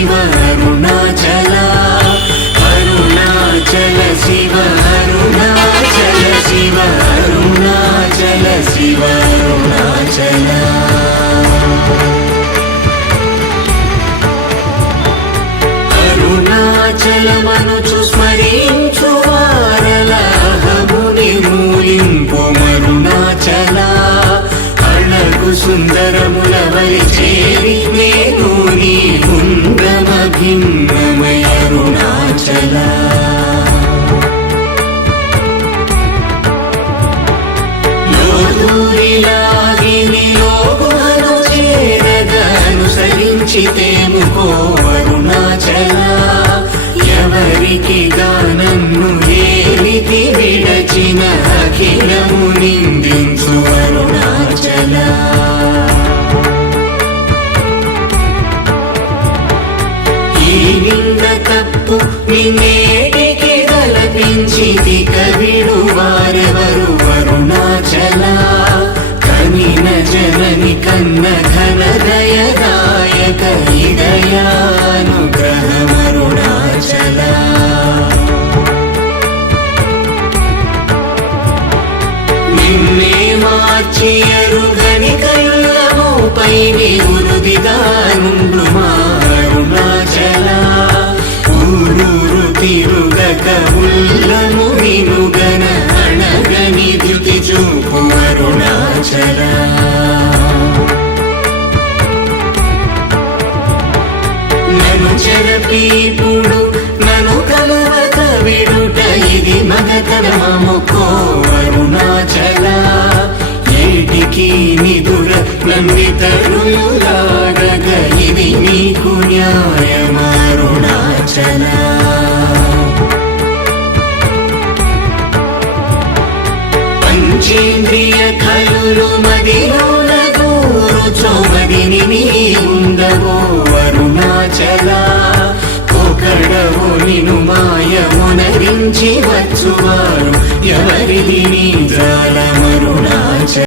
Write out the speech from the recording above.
శివ అరుణాచల అరుణాచల శివ అరుణాచల శివ అరుణాచల శివ అరుణాచల అరుణాచలమనుచు స్మరించు వారలహముని మూలింపు మరుణాచల అళగు సుందరముల వలి చేరి నేను నీ గుండ్రమ భిన్నమయ అరుణాచల లోదూరిలాగిని లోగుహను చేరగా అనుసరించితేముకో అరుణాచల ఎవరికి గానన్ను ఏలితి విడచిన అఖిలము నిందించు అరుణాచల ఈ నింద తప్పు నిన్నేటికి గలపించితి కవిడు వారెవరు అరుణాచల కనిన జనని కన్న ఘన దయదాయక హృదయానుగ్రహమరుణాచల నిన్నే మార్చి అరుగని కళ్ళమోపై ఉరుదిగా నుండు మా అరుణాచల ఊరూరు తిరుగక ఉల్లము వినుగన అణగని ద్యుతి చూపు అరుణాచల నన్ను చెరపీపుడు నన్ను కలవక విడుట ఇది మగతనమముకో అరుణాచల ఏటికి నిదుర నందితరులాడగ ఇది నీకు న్యాయమరుణాచల పంచేంద్రియ కలులు మదిలోన గోరుచోమదిని నీ ఉండవో అరుణాచల ఒకడవు నిను మాయమునరించి వచ్చువారు ఎవరిది నీ జాలమరుణాచల